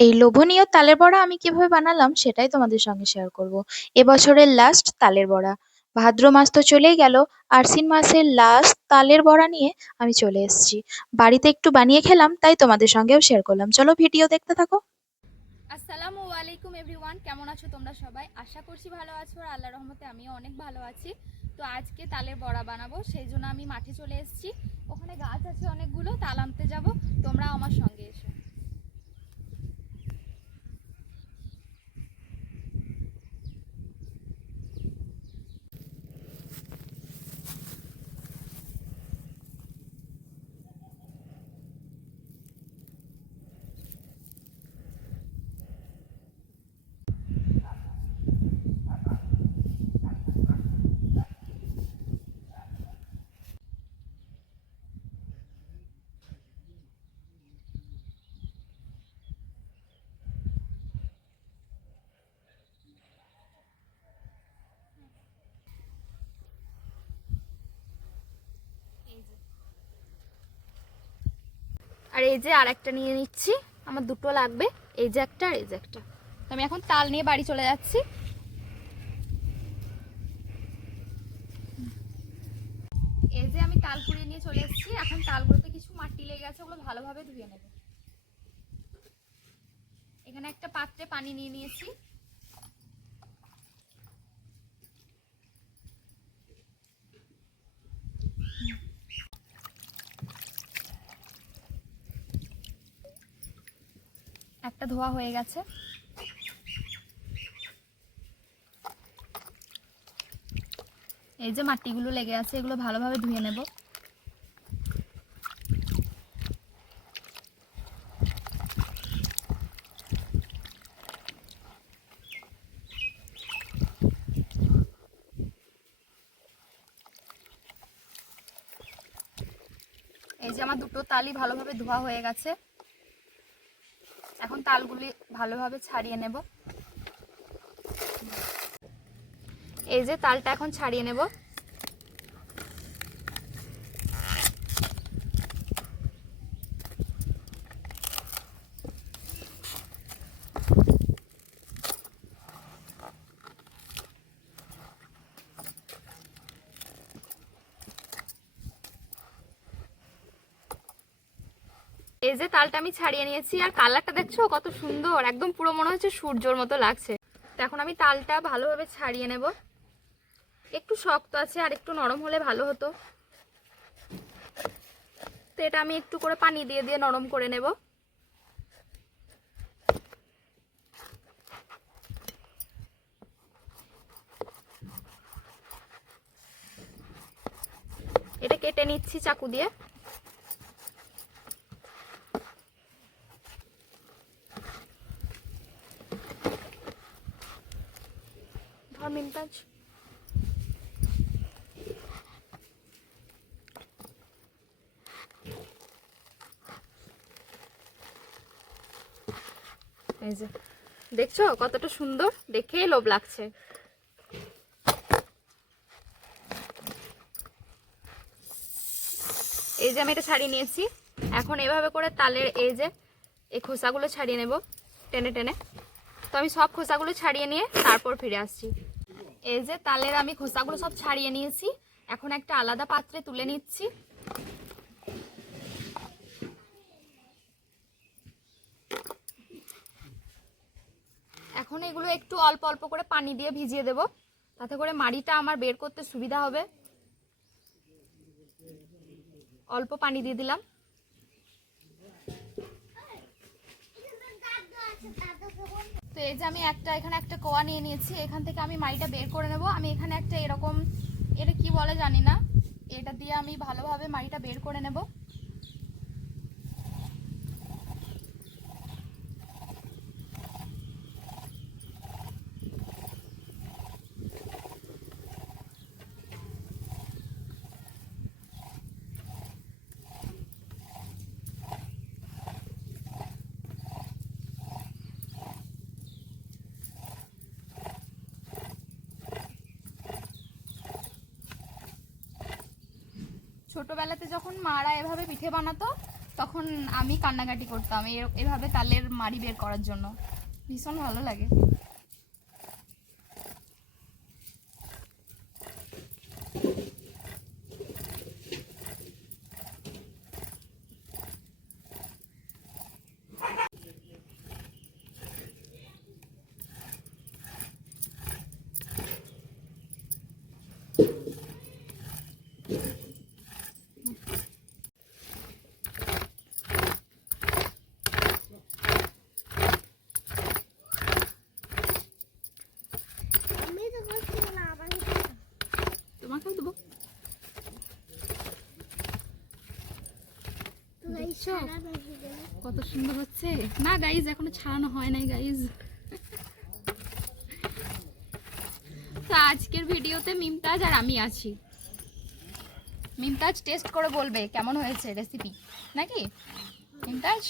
এই লোভনীয় তালের বড়া আমি কিভাবে বানালাম সেটাই তোমাদের সঙ্গে শেয়ার করব। এবছরের লাস্ট তালের বড়া। ভাদ্র মাস তো চলেই গেল। আশ্বিন মাসের লাস্ট তালের বড়া নিয়ে আমি চলে এসেছি। বাড়িতে একটু বানিয়ে খেলাম, তাই তোমাদের সঙ্গেও শেয়ার করলাম। চলো ভিডিও দেখতে থাকো। আসসালামু আলাইকুম এভরিওয়ান, কেমন আছো তোমরা সবাই? আশা করছি ভালো আছো আর আল্লাহর রহমতে আমিও অনেক ভালো আছি। তো আজকে তালের বড়া বানাবো, সেই জন্য আমি মাঠে চলে এসেছি। ওখানে গাছ আছে অনেকগুলো, তাল আনতে যাবো। তোমরা আমার সঙ্গে এসো। এই যে, আর এই যে আর একটা নিয়ে নিচ্ছি, আমার দুটো লাগবে। এই যে একটা আর এই যে একটা। তো আমি এখন তাল নিয়ে বাড়ি চলে যাচ্ছি। এই যে আমি তাল কুড়িয়ে নিয়ে চলে এসেছি। এখন তালগুলোতে কিছু মাটি লেগে গেছে, ওগুলো ভালোভাবে ধুয়ে নেব। এখানে একটা পাত্রে পানি নিয়ে নিয়েছি। একটা ধোয়া হয়ে গেছে। এই যে মাটিগুলো লেগে আছে, এগুলো ভালোভাবে ধুয়ে নেব। এই যে আমার দুটো তালই ভালোভাবে ধোয়া হয়ে গেছে। এখন তালগুলি ভালোভাবে ছাড়িয়ে নেব। এই যে তালটা এখন ছাড়িয়ে নেব। এই যে তালটা আমি ছাড়িয়ে নিয়েছি, আর কালারটা দেখছো কত সুন্দর, একদম পুরো মনে হচ্ছে সূর্যর মতো লাগছে। তো এখন আমি তালটা ভালোভাবে ছাড়িয়ে নেব। একটু শক্ত আছে, আর একটু নরম হলে ভালো হতো। তো এটা আমি একটু করে পানি দিয়ে দিয়ে নরম করে নেব। এটা কেটে নিচ্ছি চাকু দিয়ে। ধর মিমতাজ। এই যে দেখছো কতটা সুন্দর, দেখেই লোভ লাগছে। এই যে আমি এটা ছাড়িয়ে নিয়েছি। এখন এভাবে করে তালের এই খোসাগুলো ছাড়িয়ে নেব টেনে টেনে। তো আমি সব খোসাগুলো ছাড়িয়ে নিয়ে তারপর ফিরে আসছি। এই যে তালের আমি খোসাগুলো সব ছাড়িয়ে নিয়েছি। এখন একটা আলাদা পাত্রে তুলে নিচ্ছি। এখন এগুলো একটু অল্প অল্প করে পানি দিয়ে ভিজিয়ে দেব, তাতে করে মাড়িটা আমার বের করতে সুবিধা হবে। অল্প পানি দিয়ে দিলাম। তো এই যে আমি এখানে একটা কোয়া নিয়ে নিয়েছি। এখান থেকে আমি মাড়িটা বের করে নেব। আমি এখানে একটা এরকম, এটা কি বলে জানি না, এটা দিয়ে আমি ভালোভাবে মাড়িটা বের করে নেব। ছোটবেলাতে যখন মারা এভাবে পিঠে বানাতো, তখন আমি কান্নাকাটি করতাম এভাবে তালের মাড়ি বের করার জন্য। ভীষণ ভালো লাগে। তোমাকেও দেবো। কত সুন্দর হচ্ছে না গাইজ, এখনো ছাড়ানো হয় নাই গাইজ। তো আজকের ভিডিওতে মিমতাজ আর আমি আছি। মিমতাজ টেস্ট করে বলবে কেমন হয়েছে রেসিপি, নাকি মিমতাজ?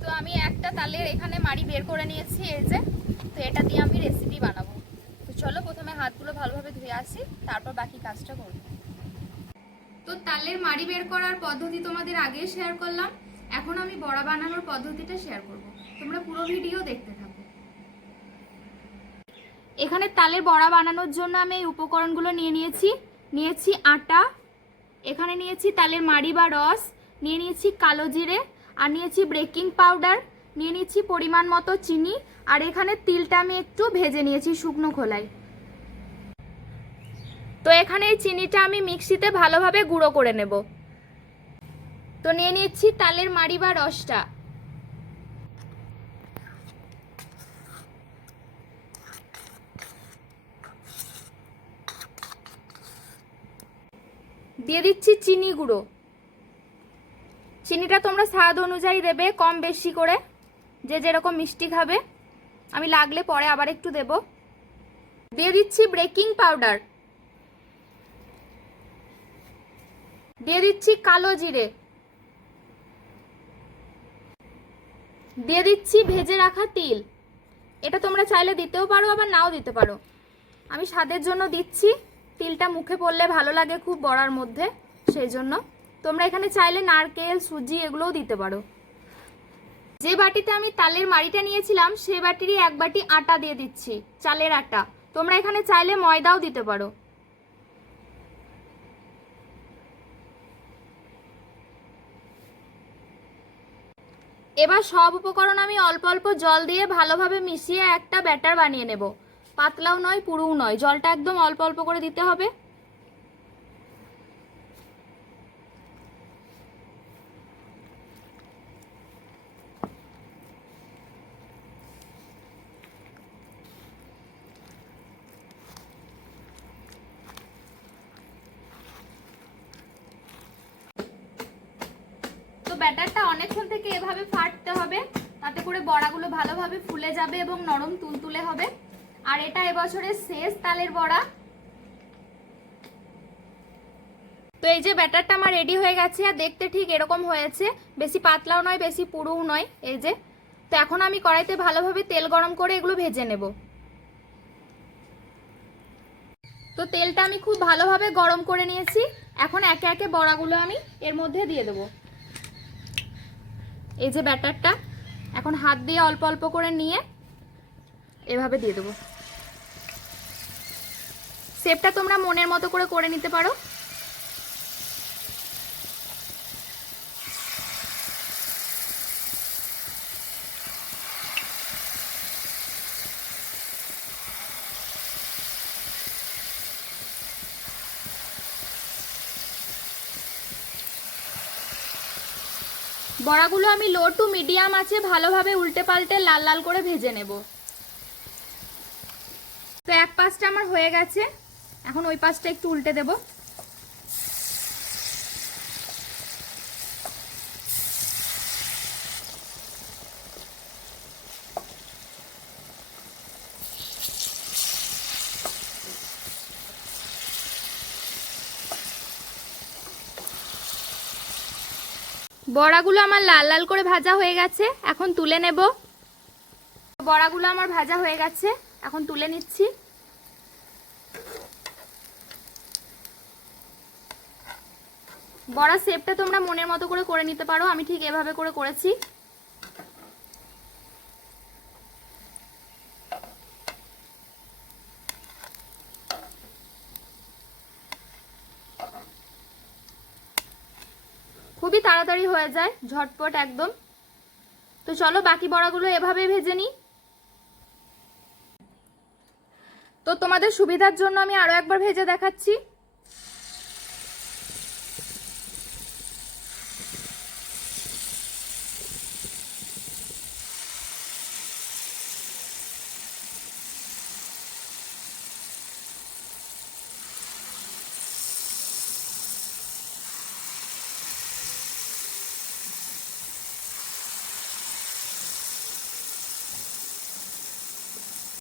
তো আমি একটা তালের এখানে মাড়ি বের করে নিয়েছি, এই যে। তো এটা দিয়ে আমি রেসিপি বানাবো। তো চলো প্রথমে হাতগুলো ভালোভাবে ধুয়ে আসি, তারপর বাকি কাজটা করব। তো তালের মাড়ি বের করার পদ্ধতি তোমাদের আগে শেয়ার করলাম, এখন আমি বড়া বানানোর পদ্ধতিটা শেয়ার করব। তোমরা পুরো ভিডিও দেখতে থাকো। এখানে তালের বড়া বানানোর জন্য আমি এই উপকরণগুলো নিয়েছি আটা, এখানে নিয়েছি তালের মাড়ি বা রস, নিয়েছি কালো জিরে, আর নিয়েছি বেকিং পাউডার, নিয়েছি পরিমাণ মতো চিনি, আর এখানে তিলটা আমি একটু ভেজে নিয়েছি শুকনো খোলায়। তো এখানে এই চিনিটা আমি মিক্সিতে ভালোভাবে গুঁড়ো করে নেব। তো নিয়েছি তালের মাড়ি বা রসটা। দিয়ে দিচ্ছি চিনি গুঁড়ো। চিনিটা তোমরা স্বাদ অনুযায়ী দেবে, কম বেশি করে, যে যেরকম মিষ্টি খাবে। আমি লাগলে পরে আবার একটু দেব। দিয়ে দিচ্ছি বেকিং পাউডার, দিয়ে দিচ্ছি কালো জিরে, দিয়ে দিচ্ছি ভেজে রাখা তিল। এটা তোমরা চাইলে দিতেও পারো, আবার নাও দিতে পারো। আমি স্বাদের জন্য দিচ্ছি, তিলটা মুখে পড়লে ভালো লাগে খুব বড়ার মধ্যে, সেই জন্য। তোমরা এখানে চাইলে নারকেল, সুজি এগুলোও দিতে পারো। যে বাটিতে আমি তালের মাড়িটা নিয়েছিলাম সেই বাটিরই এক বাটি আটা দিয়ে দিচ্ছি, চালের আটা। তোমরা এখানে চাইলে ময়দাও দিতে পারো। এবার সব উপকরণ আমি অল্প অল্প জল দিয়ে ভালোভাবে মিশিয়ে একটা ব্যাটার বানিয়ে নেব। পাতলাও নয় পুরুও নয়, জলটা একদম অল্প অল্প করে দিতে হবে। তো ব্যাটারটা অনেকক্ষণ থেকে এভাবে ফাটতে হবে, তাতে করে বড়াগুলো ভালোভাবে ফুলে যাবে এবং নরম তুলতুলে হবে। আর এটা এবছরের শেষ তালের বড়া। তো এই যে ব্যাটারটা আমার রেডি হয়ে গেছে, আর দেখতে ঠিক এরকম হয়েছে, বেশি পাতলাও নয় বেশি পুরুও নয়, এই যে। তো এখন আমি কড়াইতে ভালোভাবে তেল গরম করে এগুলো ভেজে নেব। তো তেলটা আমি খুব ভালোভাবে গরম করে নিয়েছি, এখন একে একে বড়াগুলো আমি এর মধ্যে দিয়ে দেবো। এই যে ব্যাটারটা, এখন হাত দিয়ে অল্প অল্প করে নিয়ে এভাবে দিয়ে দেবো। শেপটা তোমরা মনের মতো করে নিতে পারো। বড়াগুলো আমি লো টু মিডিয়াম আছে ভালোভাবে উল্টে পাল্টে লাল লাল করে ভেজে নেব। তো এক পাশটা আমার হয়ে গেছে, এখন ওই পাশটা একটু উল্টে দেব। বড়াগুলো আমার লাল লাল করে ভাজা হয়ে গেছে, এখন তুলে নেব। বড়াগুলো আমার ভাজা হয়ে গেছে, এখন তুলে নিচ্ছি। বড়া শেপটা তোমরা মনের মতো করে নিতে পারো, আমি ঠিক এভাবে করেছি। খুবই তাড়াতাড়ি হয়ে যায়, ঝটপট একদম। তো চলো বাকি বড়াগুলো এভাবে ভেজে নিই। তো তোমাদের সুবিধার জন্য আমি আরো একবার ভেজে দেখাচ্ছি।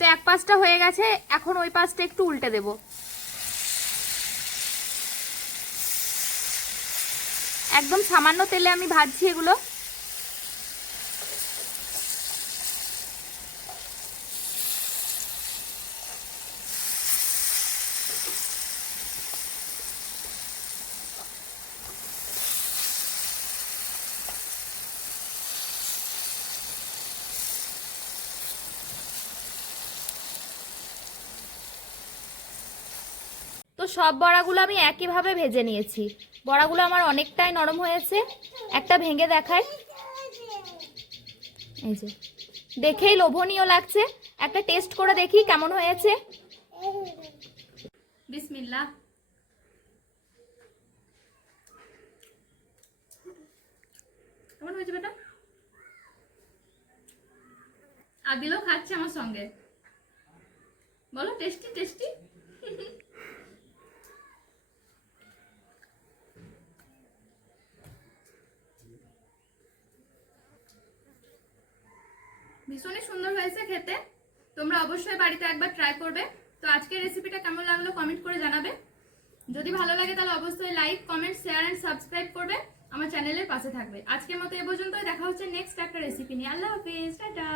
তো এক পাশটা হয়ে গেছে, এখন ওই পাশটা একটু উল্টে দেব। একদম সামান্য তেলে আমি ভাজছি এগুলো। তো সব বড়াগুলো আমি একইভাবে ভেজে নিয়েছি। বড়াগুলো আমার অনেকটাই নরম হয়েছে। একটা ভেঙে দেখাই, এই যে দেখেই লোভনীয় লাগছে। একটা টেস্ট করে দেখি কেমন হয়েছে। বিসমিল্লাহ। কেমন হয়েছে বেটা? আর দিলেও খাচ্ছে আমার সঙ্গে, বলো টেস্টি টেস্টি। ভীষণই সুন্দর হয়েছে খেতে। তোমরা অবশ্যই বাড়িতে একবার ট্রাই করবে। তো আজকের রেসিপিটা কেমন লাগলো কমেন্ট করে জানাবে। যদি ভালো লাগে তাহলে অবশ্যই like, comment, share and subscribe করবে, আমার চ্যানেলের পাশে থাকবে। আজকের মতো এ পর্যন্তই, দেখা হচ্ছে নেক্সট একটা রেসিপি নিয়ে। আল্লাহ হাফেজ, টাটা।